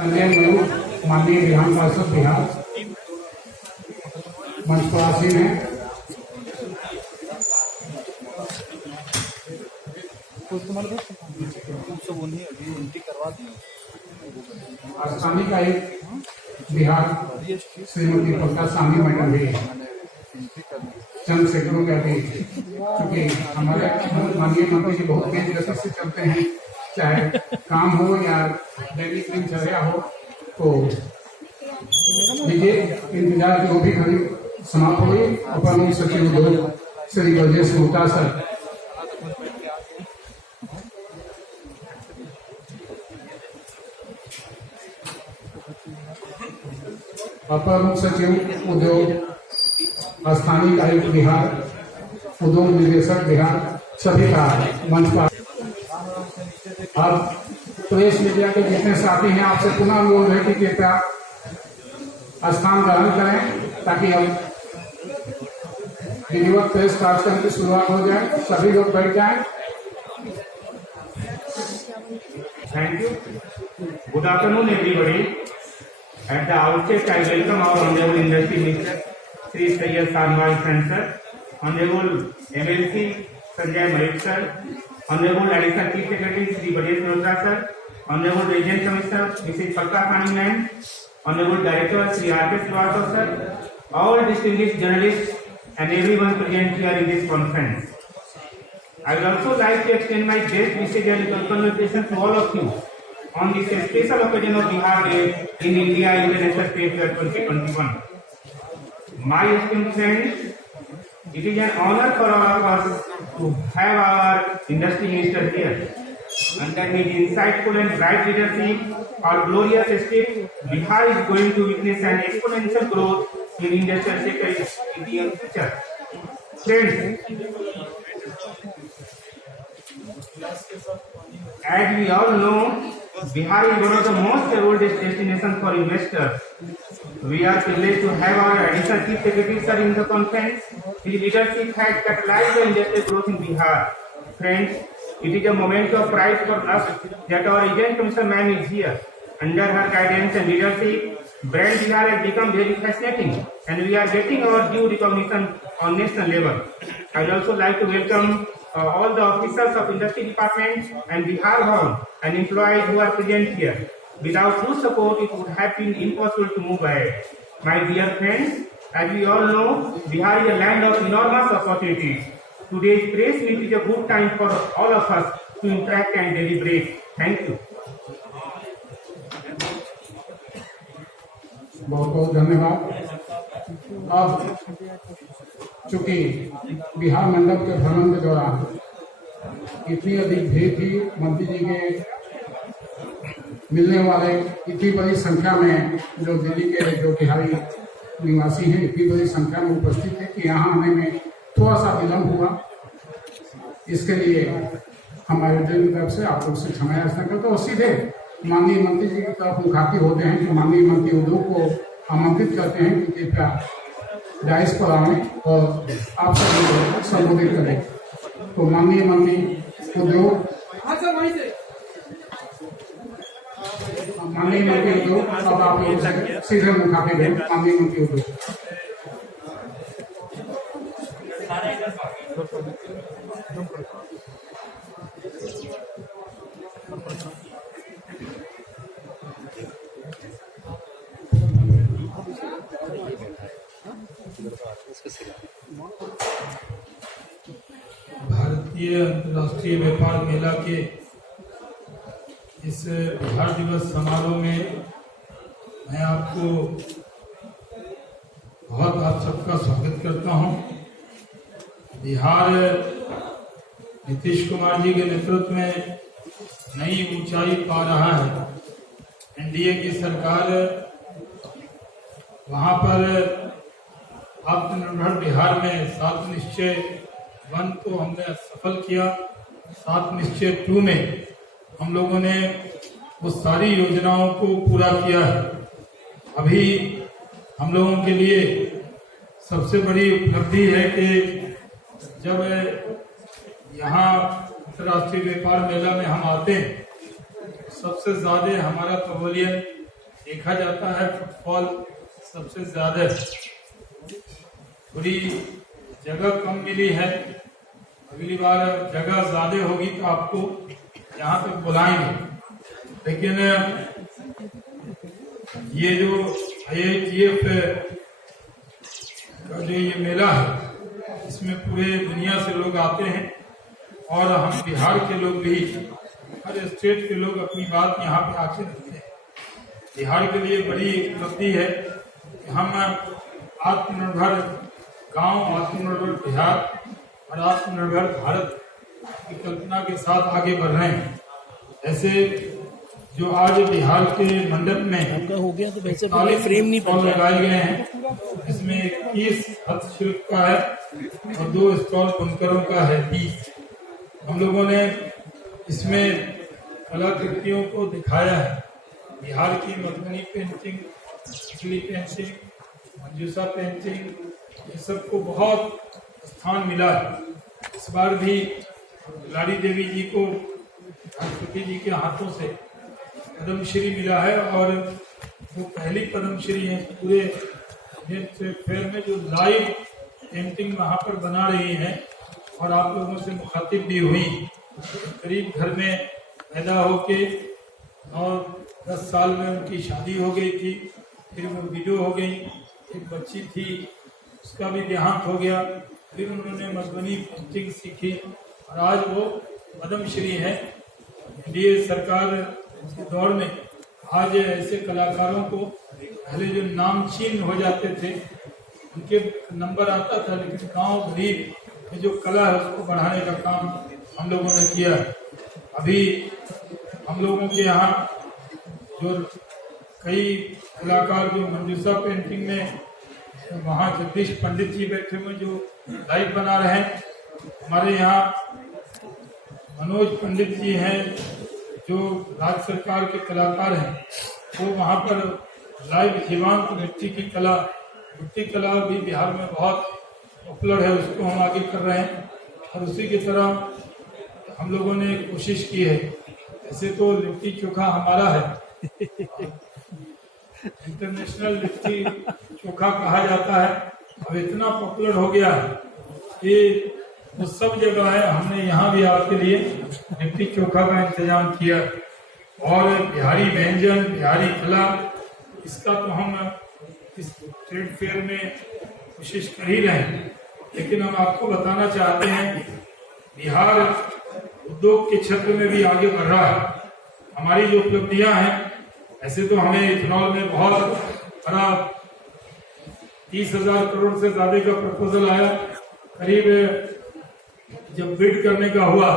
संजय मयूर माननीय विधान पार्षद बिहार मंच पर आसीन है। स्थानीय का एक बिहार श्रीमती पक्का सामी मैडम भी चंद सेकंडों के अभी, क्योंकि हमारे माननीय मंत्री जी बहुत तेज गति से चलते हैं, चाहे काम हो या दैनिक दिनचर्या हो, तो इंतजार की वो भी घड़ी समाप्त हुई। अपर मुख्य सचिव उद्योग श्री ब्रजेश गुप्ता सर। अपर मुख्य सचिव उद्योग स्थानीय आयुक्त बिहार, उद्योग निदेशक बिहार, सभी का मंच पर। अब प्रेस मीडिया के जितने साथी हैं, आपसे पुनः अनुरोध है कि कृपया स्थान ग्रहण करें ताकि हम विधिवत प्रेस कार्यक्रम की शुरुआत हो जाए। सभी लोग बैठ जाएं। Thank you. Good afternoon, everybody. At the outset, I welcome our Honorable Industry Minister, Sri Sayyid Sarwar Khan sir, Honorable MLC Sanjay Mayur sir, Honorable Additional Chief Secretary Sri Brajesh Guప్ta sir, Honorable Region Commissioner Mrs. Pakka Sami ma'am, Honorable Director Sri R.K. Srivastava sir, all distinguished journalists and everyone present here in this conference. I would also like to extend my best wishes and congratulations to all of you on this special occasion of Bihar Day in India International Trade Fair 2021. My esteemed friends, it is an honor for all of us to have our industry minister here. Under his insightful and bright leadership, our glorious state, Bihar is going to witness an exponential growth in industrial sector in the near future. Friends, as we all know, Bihar is one of the most oldest destinations for investors. We are privileged to have our additional chief secretary sir in the conference. His leadership has catalyzed the industrial growth in Bihar. Friends, it is a moment of pride for us that our agent commissioner ma'am is here. Under her guidance and leadership, brand Bihar has become very fascinating, and we are getting our due recognition on national level. I would also like to welcome all the officers of industry department and Bihar Hall and employees who are present here. Without whose support, it would have been impossible to move ahead. My dear friends, as we all know, Bihar is a land of enormous opportunities. Today's press meet is a good time for all of us to interact and deliberate. Thank you. बहुत बहुत धन्यवाद। अब चूंकि बिहार मंडप के भ्रमण के दौरान इतनी अधिक भीड़ थी, मंत्री जी के मिलने वाले इतनी बड़ी संख्या में जो दिल्ली के जो बिहारी निवासी हैं इतनी बड़ी संख्या में उपस्थित थे कि यहाँ आने में थोड़ा सा विलम्ब हुआ। इसके लिए हम आयोजन की तरफ से आप लोग से क्षमा याचना करते और सीधे माननीय मंत्री जी की तरफ मुखातिब होते हैं कि माननीय मंत्री उद्योग को आमंत्रित करते हैं कि कृपया डाइस पर आने और आप सभी को संबोधित करें। तो माननीय मंत्री उद्योग, माननीय मंत्री उद्योग, अब आप लोग से सीधे मुखातिब हैं। माननीय मंत्री उद्योग। भारतीय अंतर्राष्ट्रीय व्यापार मेला के इस बिहार दिवस समारोह में मैं आपको बहुत आप सबका स्वागत करता हूं। बिहार नीतीश कुमार जी के नेतृत्व में नई ऊंचाई पा रहा है। एनडीए की सरकार वहां पर आत्मनिर्भर बिहार में 7 निश्चय 1 को हमने सफल किया। 7 निश्चय 2 में हम लोगों ने उस सारी योजनाओं को पूरा किया है। अभी हम लोगों के लिए सबसे बड़ी उपलब्धि है कि जब यहाँ अंतर्राष्ट्रीय व्यापार मेला में हम आते हैं, सबसे ज्यादा हमारा पवेलियन देखा जाता है फुटफॉल सबसे ज्यादा, थोड़ी जगह कम मिली है। अगली बार जगह ज्यादा होगी तो आपको यहाँ तक बुलाएंगे। लेकिन ये जो IITF का जो ये मेला है, इसमें पूरे दुनिया से लोग आते हैं और हम बिहार के लोग भी, हर स्टेट के लोग अपनी बात यहाँ पे आके रखते हैं। बिहार के लिए बड़ी उपलब्धि है कि हम आत्मनिर्भर गांव, आत्मनिर्भर बिहार और आत्मनिर्भर भारत की कल्पना के साथ आगे बढ़ रहे हैं। ऐसे जो आज बिहार के मंडप में हो गया तो वैसे फ्रेम नहीं स्टॉल लगाए गए हैं, इसमें 21 हस्तशिल्प का है और 2 स्टॉल बुनकरों का है 20। हम लोगों ने इसमें कलाकृतियों को दिखाया है। बिहार की Madhubani painting, chilli painting, मंजूसा painting, ये सबको बहुत स्थान मिला है। इस बार भी लाड़ी देवी जी को सरस्वती जी के हाथों से पद्मश्री मिला है और वो पहली पद्मश्री है पूरे फेयर में जो लाइव पेंटिंग वहाँ पर बना रही हैं। और आप लोगों से मुखातिब भी हुई, करीब घर में पैदा होके 9-10 साल में उनकी शादी हो गई थी, फिर वो विडो हो गई, एक बच्ची थी उसका भी देहांत हो गया, फिर उन्होंने मधुबनी पेंटिंग सीखी और आज वो पद्मश्री है। एनडीए सरकार के दौर में आज ऐसे कलाकारों को पहले जो नामचीन हो जाते थे उनके नंबर आता था, लेकिन गांव गरीब में जो कला है उसको बढ़ाने का काम हम लोगों ने किया। अभी हम लोगों के यहाँ जो कई कलाकार जो मंजूसा पेंटिंग में, वहाँ जगदीश पंडित जी बैठे हुए जो लाइव बना रहे हैं। हमारे यहाँ मनोज पंडित जी हैं जो राज्य सरकार के कलाकार हैं, वो वहाँ पर लाइव जीवांत मिट्टी की कला, मिट्टी कला भी बिहार में बहुत पॉपुलर है, उसको हम आगे कर रहे हैं। और उसी की तरह हम लोगों ने कोशिश की है। ऐसे तो लिट्टी चोखा हमारा है, इंटरनेशनल लिट्टी चोखा कहा जाता है, अब इतना पॉपुलर हो गया है कि वो सब जगह है। हमने यहाँ भी आपके लिए लिट्टी चोखा का इंतजाम किया और बिहारी व्यंजन, बिहारी कला, इसका तो हम इस ट्रेड फेयर में कोशिश कर ही रहे हैं। लेकिन हम आपको बताना चाहते हैं बिहार उद्योग के क्षेत्र में भी आगे बढ़ रहा है। हमारी जो उपलब्धियां हैं, ऐसे तो हमें इथेनॉल में बहुत बड़ा 30,000 करोड़ से ज्यादा का प्रपोजल आया। करीब जब बिड करने का हुआ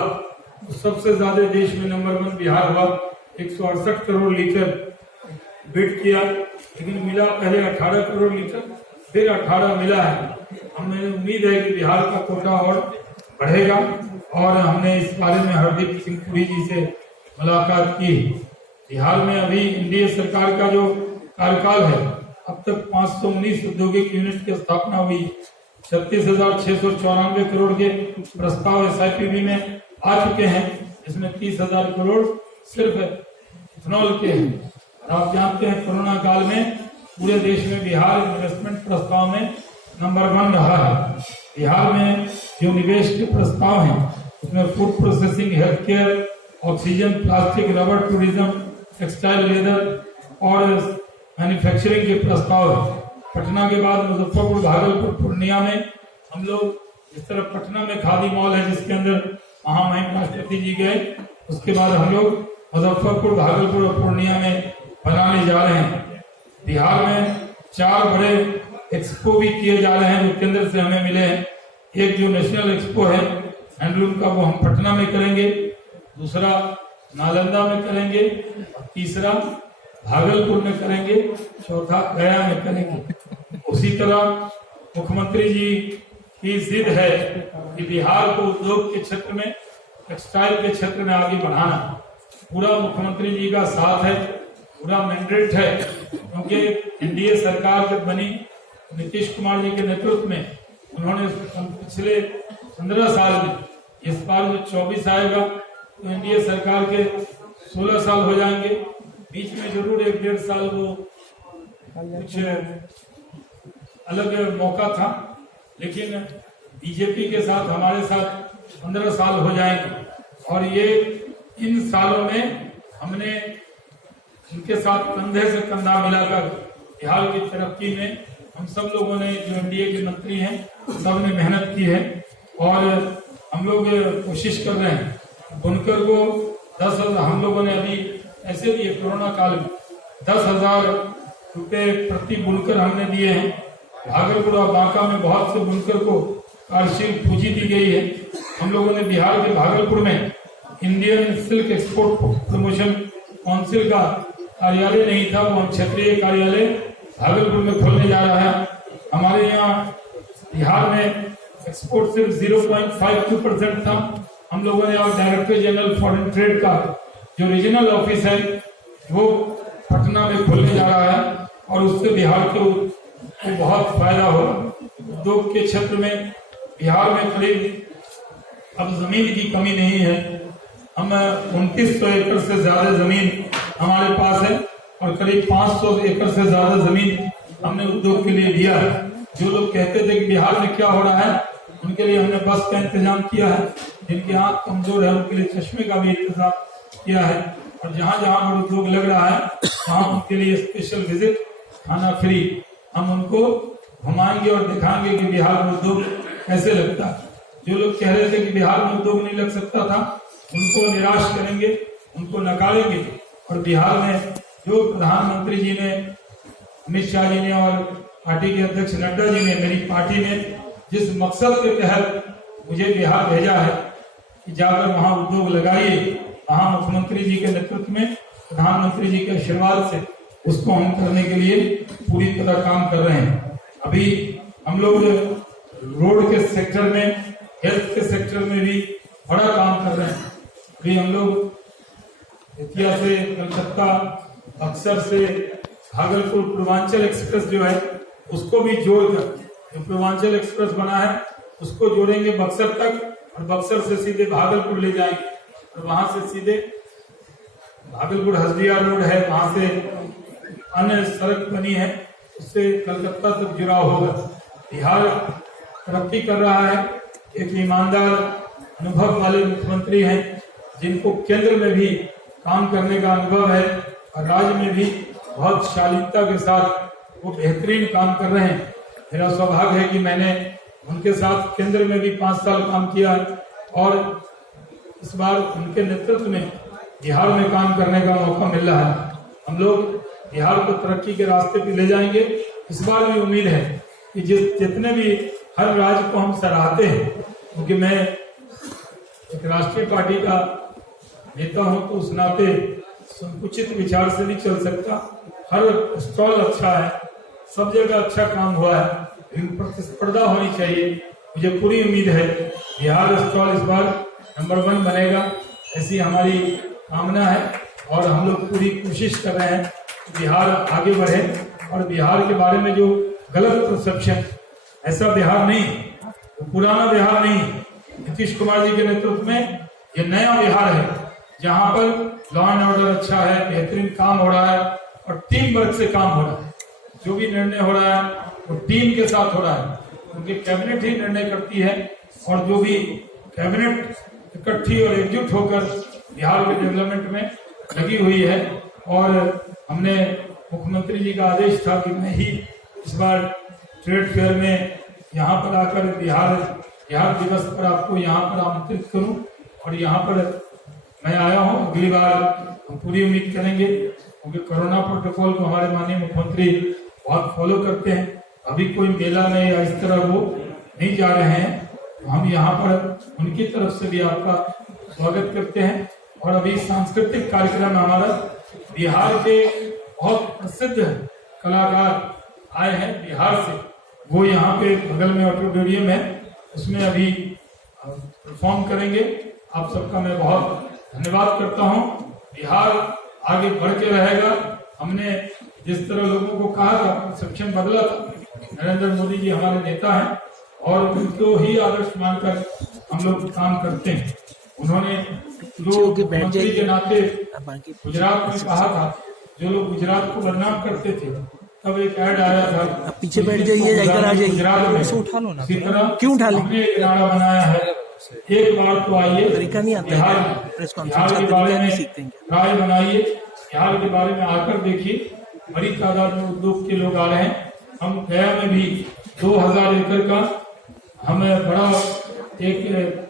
तो सबसे ज्यादा देश में नंबर 1 बिहार हुआ, 168 करोड़ लीटर बिड किया, लेकिन मिला पहले 18 करोड़ लीटर, फिर 18 मिला है। हमें उम्मीद है कि बिहार का कोटा और बढ़ेगा और हमने इस बारे में हरदीप सिंह पुरी जी से मुलाकात की। बिहार में अभी एनडीए सरकार का जो कार्यकाल है, अब तक 519 औद्योगिक यूनिट की स्थापना हुई, 36,694 करोड़ के प्रस्ताव SIPB में आ चुके हैं, इसमें 30,000 करोड़ सिर्फ इथेनॉल के हैं। और आप जानते हैं कोरोना काल में पूरे देश में बिहार इन्वेस्टमेंट प्रस्ताव में नंबर 1 रहा है। बिहार में जो निवेश के प्रस्ताव हैं उसमें food processing, health care, oxygen, plastic, rubber, tourism, textile, leather और मैन्युफैक्चरिंग के प्रस्ताव है। पटना के बाद मुजफ्फरपुर, भागलपुर, पूर्णिया में हम लोग, इस तरह पटना में खादी मॉल है जिसके अंदर महामहिम राष्ट्रपति जी गए, उसके बाद हम लोग मुजफ्फरपुर, भागलपुर और पूर्णिया में बनाने जा रहे हैं। बिहार में 4 बड़े एक्सपो भी किए जा रहे हैं जो केंद्र से हमें मिले हैं। एक जो नेशनल एक्सपो है हैंडलूम का, वो हम पटना में करेंगे, दूसरा नालंदा में करेंगे, तीसरा भागलपुर में करेंगे, चौथा गया में करेंगे। उसी तरह मुख्यमंत्री जी की जिद है कि बिहार को उद्योग के क्षेत्र में, टेक्सटाइल के क्षेत्र में आगे बढ़ाना। पूरा मुख्यमंत्री जी का साथ है, पूरा मैंडेट है, क्योंकि एनडीए सरकार जब बनी नीतीश कुमार जी के नेतृत्व में, उन्होंने पिछले 15 साल में, इस बार जो 24 आएगा तो एनडीए सरकार के 16 साल हो जाएंगे, बीच में जरूर 1-1.5 साल वो कुछ अलग मौका था, लेकिन बीजेपी के साथ हमारे साथ 15 साल हो जाएंगे और ये इन सालों में हमने उनके साथ कंधे से कंधा मिलाकर बिहार की तरक्की में हम सब लोगों ने, जो एनडीए के मंत्री हैं, सब ने मेहनत की है और हम लोग कोशिश कर रहे हैं। बुनकर को 10,000 हम लोगों ने अभी ऐसे भी कोरोना काल में 10,000 रुपए प्रति बुनकर हमने दिए हैं। भागलपुर और बांका में बहुत से बुनकर को कार्यशील पूंजी दी गई है। हम लोगों ने बिहार के भागलपुर में Indian silk export promotion council का कार्यालय नहीं था, वो हम क्षेत्रीय कार्यालय भागलपुर में खोलने जा रहा है। हमारे यहाँ बिहार में एक्सपोर्ट सिर्फ 0.52% था। हम लोगों ने अब डायरेक्टर जनरल फॉरेन ट्रेड का जो रीजनल ऑफिस है वो पटना में खोलने जा रहा है और उससे बिहार को बहुत फायदा होगा। उद्योग के क्षेत्र में बिहार में करीब अब जमीन की कमी नहीं है। हम 2900 एकड़ से ज्यादा जमीन हमारे पास है और करीब 500 एकड़ से ज्यादा जमीन हमने उद्योग के लिए दिया है। जो लोग कहते थे कि बिहार में क्या हो रहा है, उनके लिए हमने बस का इंतजाम किया है। जिनकी आंख कमजोर है उनके लिए चश्मे का भी इंतजाम किया है और जहाँ जहाँ उद्योग लग रहा है वहाँ उनके लिए स्पेशल विजिट, खाना फ्री, हम उनको घुमाएंगे और दिखाएंगे कि बिहार में उद्योग कैसे लगता है। जो लोग कह रहे थे कि बिहार में उद्योग नहीं लग सकता था, उनको निराश करेंगे, उनको नकारेंगे और बिहार में जो प्रधानमंत्री जी ने, अमित शाह जी ने और पार्टी के अध्यक्ष नड्डा जी ने, मेरी पार्टी ने जिस मकसद के तहत मुझे बिहार भेजा है कि जाकर वहां उद्योग लगाइए, वहां मुख्यमंत्री जी के नेतृत्व में, प्रधानमंत्री जी के आशीर्वाद से उसको हम करने के लिए पूरी तरह काम कर रहे हैं। अभी हम लोग रोड के सेक्टर में, हेल्थ के सेक्टर में भी बड़ा काम कर रहे हैं। अभी हम लोग बेतिया से कलकत्ता, बक्सर से भागलपुर पूर्वांचल एक्सप्रेस जो है उसको भी जोड़कर, जो पूर्वांचल एक्सप्रेस बना है उसको जोड़ेंगे बक्सर तक और बक्सर से सीधे भागलपुर ले जाएंगे और वहां से सीधे भागलपुर हल्दिया रोड है, वहां से अन्य सड़क बनी है, उससे कलकत्ता तक जुड़ाव होगा। बिहार तरक्की कर रहा है। एक ईमानदार अनुभव वाले मुख्यमंत्री हैं जिनको केंद्र में भी काम करने का अनुभव है और राज्य में भी बहुत शालीनता के साथ वो बेहतरीन काम कर रहे हैं। मेरा सौभाग्य है कि मैंने उनके साथ केंद्र में भी 5 साल काम किया और इस बार उनके नेतृत्व में बिहार में काम करने का मौका मिल रहा है। हम लोग बिहार को तरक्की के रास्ते पे ले जाएंगे। इस बार भी उम्मीद है कि जितने भी हर राज्य को हम सराहते हैं, क्योंकि मैं एक राष्ट्रीय पार्टी का नेता हूं तो उस नाते संकुचित विचार से नहीं चल सकता। हर स्टॉल अच्छा है, सब जगह अच्छा काम हुआ है, लेकिन प्रतिस्पर्धा होनी चाहिए। मुझे पूरी उम्मीद है बिहार स्टॉल इस बार नंबर 1 बनेगा, ऐसी हमारी कामना है और हम लोग पूरी कोशिश कर रहे हैं कि बिहार आगे बढ़े। और बिहार के बारे में जो गलत परसेप्शन, ऐसा बिहार नहीं, वो पुराना बिहार नहीं। नीतीश कुमार जी के नेतृत्व में ये नया बिहार है जहां पर लॉ एंड ऑर्डर अच्छा है, बेहतरीन काम हो रहा है और टीम वर्क से काम हो रहा है। जो भी निर्णय हो रहा है वो टीम के साथ हो रहा है, क्योंकि कैबिनेट ही निर्णय करती है और जो भी कैबिनेट इकट्ठी और एकजुट होकर बिहार के डेवलपमेंट में लगी हुई है। और हमने, मुख्यमंत्री जी का आदेश था कि मैं ही इस बार ट्रेड फेयर में यहाँ पर आकर बिहार दिवस पर आपको यहाँ पर आमंत्रित करूं और यहाँ पर मैं आया हूँ। अगली बार हम पूरी उम्मीद करेंगे, क्योंकि कोरोना प्रोटोकॉल को हमारे माननीय मुख्यमंत्री बहुत फॉलो करते हैं। अभी कोई मेला में या इस तरह वो नहीं जा रहे हैं, तो हम यहाँ पर उनकी तरफ से भी आपका स्वागत करते हैं। और अभी सांस्कृतिक कार्यक्रम हमारा, बिहार के बहुत प्रसिद्ध कलाकार आए हैं बिहार से, वो यहाँ पे बगल में ऑडिटोरियम है, उसमें अभी परफॉर्म करेंगे। आप सबका मैं बहुत धन्यवाद करता हूँ। बिहार आगे बढ़ के रहेगा। हमने जिस तरह लोगों को कहा था, परसेप्शन बदला था। नरेंद्र मोदी जी हमारे नेता हैं और उनको ही आदर्श मानकर हम लोग काम करते हैं। उन्होंने जो मंत्री के नाते गुजरात में कहा था जो लोग गुजरात को बदनाम करते थे, तब एक ऐड आया था, आप पीछे बैठ जाइए, इधर आ जाइए, गुजरात में इसे उठा लो ना। इसी तरह क्यों उठा ले? हमने एक नारा बनाया है, एक बार तो आइए तरीका नहीं आता बिहार है, में, प्रेस बिहार कॉन्फ्रेंस का के तरीका बारे नहीं में सीखते हैं। राय बनाइए, बिहार के बारे में आकर देखिए, बड़ी तादाद में उद्योग के लोग आ रहे हैं। हम गया में भी 2000 एकड़ का हमें बड़ा एक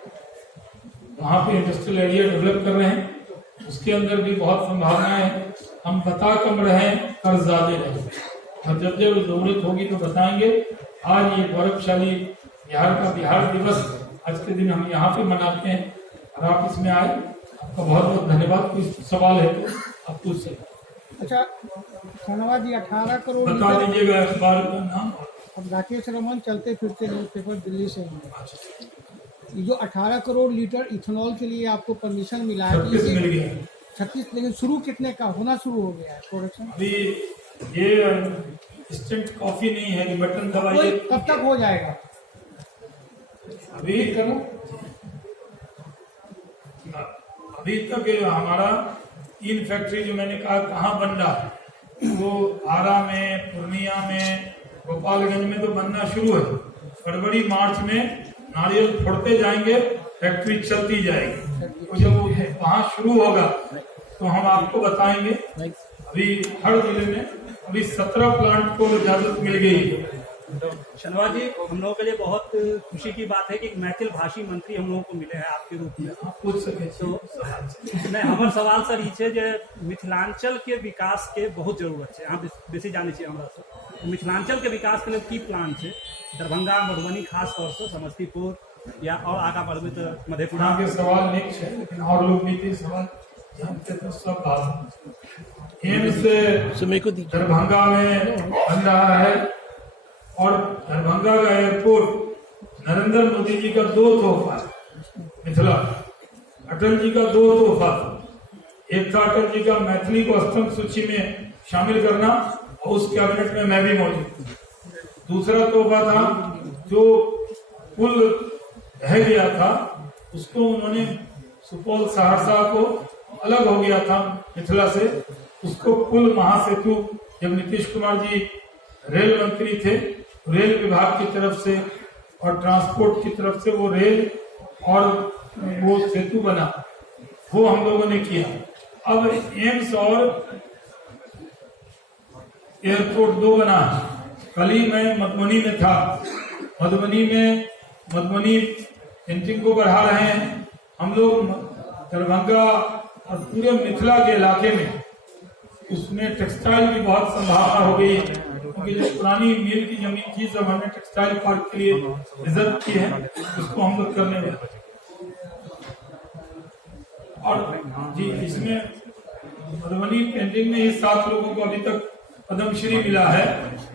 वहाँ पे इंडस्ट्रियल एरिया डेवलप कर रहे हैं, उसके अंदर भी बहुत संभावनाएं हैं। हम बता कम रहे, कर्ज ज्यादा रहे, और जब जब जरूरत होगी तो बताएंगे। आज ये गौरवशाली बिहार का बिहार दिवस आज के दिन हम यहाँ पे मनाते हैं और आप इसमें आए, आपका बहुत बहुत धन्यवाद। कोई सवाल है तो आप पूछ सकते। अच्छा धन्यवाद जी। 18 करोड़ बता लीटर- दीजिएगा अखबार का नाम। अब राकेश रमन चलते फिरते न्यूज़पेपर दिल्ली से हैं। ये जो 18 करोड़ लीटर इथेनॉल के लिए आपको परमिशन मिला है, 36 मिल गया 36, लेकिन शुरू कितने का होना शुरू हो गया है प्रोडक्शन? अभी। ये इंस्टेंट कॉफी नहीं है कि बटन दबाइए। कब तक हो जाएगा? अभी तक हमारा 3 फैक्ट्री जो मैंने कहा कहाँ बन रहा है, वो आरा में, पूर्णिया में, गोपालगंज में तो बनना शुरू है। फरवरी मार्च में नारियल फोड़ते जाएंगे, फैक्ट्री चलती जाएगी। तो जब वो वहाँ शुरू होगा तो हम आपको बताएंगे। अभी हर जिले में अभी 17 प्लांट को इजाजत मिल गई है। शनवाज जी, हम लोगों के लिए बहुत खुशी की बात है कि एक मैथिल भाषी मंत्री हम लोगों को मिले हैं आपके रूप में। आप पूछ सके तो नहीं, हमार सवाल सर ई छै जे मिथिलांचल के विकास के बहुत जरूरत है, अहाँ बेसी जाने छियै हमरा से। मिथिलांचल के विकास के लिए की प्लान है? दरभंगा, मधुबनी, खास तौर से समस्तीपुर या और आगा बढ़बे तो मधेपुरा के सवाल नहीं है, लेकिन और लोग भी थे सवाल जानते तो सब बात। एम्स समय को दीजिए। दरभंगा में बन रहा है और दरभंगा का एयरपोर्ट नरेंद्र मोदी जी का 2 तोहफा है। मिथिला अटल जी का 2 तोहफा था। एक था अटल जी का मैथिली को स्तंभ सूची में शामिल करना, और उस कैबिनेट में मैं भी मौजूद था। दूसरा तोहफा था जो पुल रह गया था, उसको उन्होंने सुपौल सहरसा को अलग हो गया था मिथिला से, उसको पुल महासेतु, जब नीतीश कुमार जी रेल मंत्री थे, रेल विभाग की तरफ से और ट्रांसपोर्ट की तरफ से वो रेल और वो सेतु बना, वो हम लोगों ने किया। अब एम्स और एयरपोर्ट 2 बना है। कल ही मैं मधुबनी में था। मधुबनी पेंटिंग को बढ़ा रहे हैं हम लोग। दरभंगा और पूरे मिथिला के इलाके में उसमें टेक्सटाइल की बहुत संभावना हो गई, क्योंकि जो पुरानी मिल की जमीन थी सब हमने टेक्सटाइल पार्क के लिए रिजर्व की है, उसको हम लोग करने वाले। और जी इसमें मधुबनी पेंटिंग में 7 लोगों को अभी तक पद्मश्री मिला है।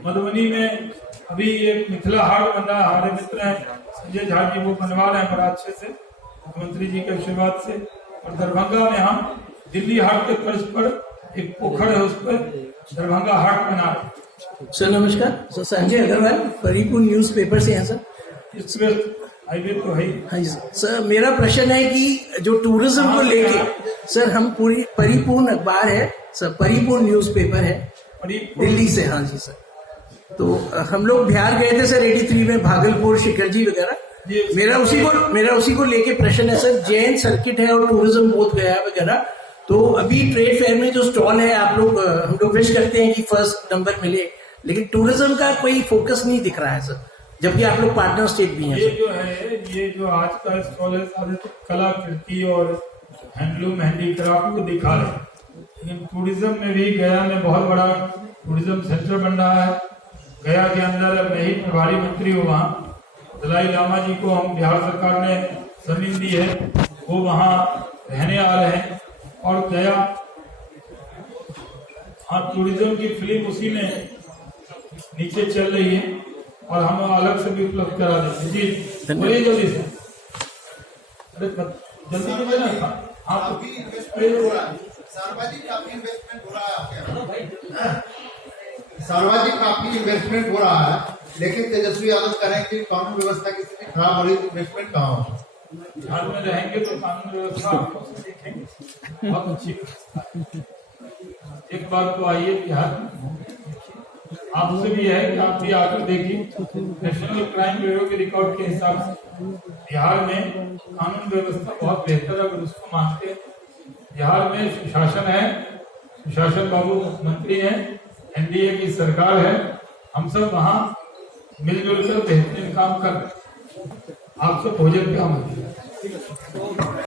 मधुबनी में अभी एक मिथिला हाट बन रहा है, हमारे मित्र हैं संजय झा जी, वो बनवा रहे हैं बड़ा अच्छे से, मुख्यमंत्री जी के आशीर्वाद से। और दरभंगा में हम दिल्ली हाट के तर्ज पर एक पोखर है, उस पर दरभंगा हाट बना रहे। सर नमस्कार, सर संजय अग्रवाल, परिपूर्ण न्यूज़पेपर से हैं सर। इसमें हाईवे तो है। हाँ जी सर, मेरा प्रश्न है कि जो टूरिज्म को लेके सर, हम पूरी परिपूर्ण अखबार है सर, परिपूर्ण न्यूज़पेपर है दिल्ली से। हाँ जी सर, तो हम लोग बिहार गए थे सर 83 में, भागलपुर, शिखरजी वगैरह। मेरा उसी को लेके प्रश्न है सर। जैन सर्किट है और टूरिज्म बोध गया वगैरह, तो अभी ट्रेड फेयर में जो स्टॉल है आप लोग, हम लोग विश करते हैं कि फर्स्ट नंबर मिले, लेकिन टूरिज्म का कोई फोकस नहीं दिख रहा है सर, जबकि आप लोग पार्टनर स्टेट भी हैं। ये जो आज का स्टॉल है सारे तो कलाकृति और हैंडलूम हैंडीक्राफ्ट को दिखा रहे, लेकिन टूरिज्म में भी गया में बहुत बड़ा टूरिज्म सेंटर बन रहा है। गया के अंदर मैं ही प्रभारी मंत्री हूँ, वहाँ दलाई लामा जी को हम बिहार सरकार ने जमीन दी है, वो वहाँ रहने आ रहे हैं। और गया हाँ, टूरिज्म की फिल्म उसी में नीचे चल रही है और हम अलग से भी उपलब्ध करा देंगे। जी बोलिए जल्दी से। अरे जल्दी कीजिए ना। आप सार्वजनिक काफी इन्वेस्टमेंट हो रहा है आपके यहाँ। सार्वजनिक काफी इन्वेस्टमेंट हो रहा है, लेकिन तेजस्वी यादव करें कि कानून व्यवस्था की स्थिति खराब हो रही है, इन्वेस्टमेंट कहाँ हो? बिहार में रहेंगे तो कानून व्यवस्था देखेंगे बहुत अच्छी। एक बार तो आइए बिहार में, आपसे भी है कि आप भी आकर देखिए। नेशनल क्राइम ब्यूरो के रिकॉर्ड के हिसाब से बिहार में कानून व्यवस्था बहुत बेहतर है, अगर उसको मानते हैं। बिहार में सुशासन है, सुशासन बाबू मुख्यमंत्री हैं, एनडीए की सरकार है, हम सब वहाँ मिलजुल कर बेहतरीन काम कर रहे हैं। आपसे भोजन पे आमंत्रित।